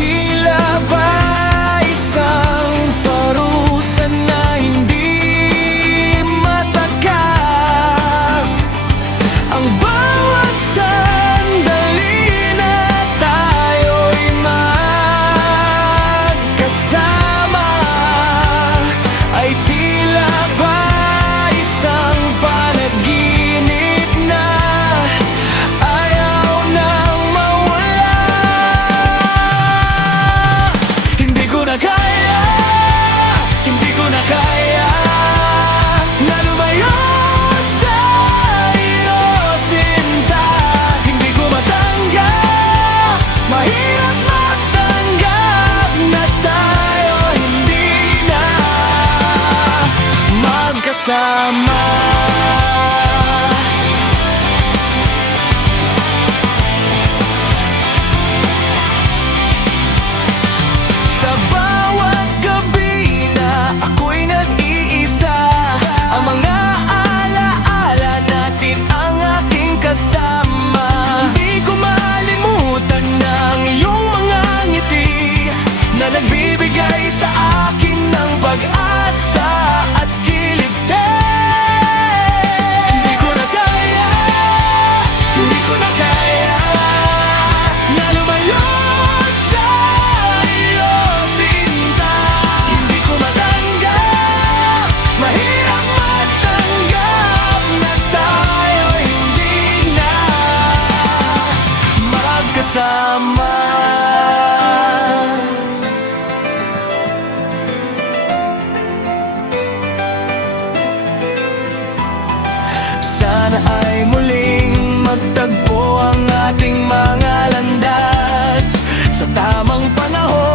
tila ba isang parusa na hindi matakas. Ang bawat sandali na tayo'y magkasama ay tila ba isang panaginip na ayaw nang mawala. Hindi ko na kaya, hindi ko na kaya na lumayo sa iyo, sinta. Hindi ko matanggap, mahirap matanggap na tayo hindi na magkasama. Sa bawat gabi na ako'y nag-iisa, ang mga alaala natin ang aking kasama. Hindi ko malimutan ng iyong mga ngiti na nagbibigay sa akin ng pag-asa at kilite. Hindi ko na kaya, hindi ko na kaya na lumayo sa iyo, sinta. Hindi ko matanggap, mahirap matanggap na tayo hindi na magkasama. Sana ay muling magtagpo ang ating mga landas sa tamang panahon.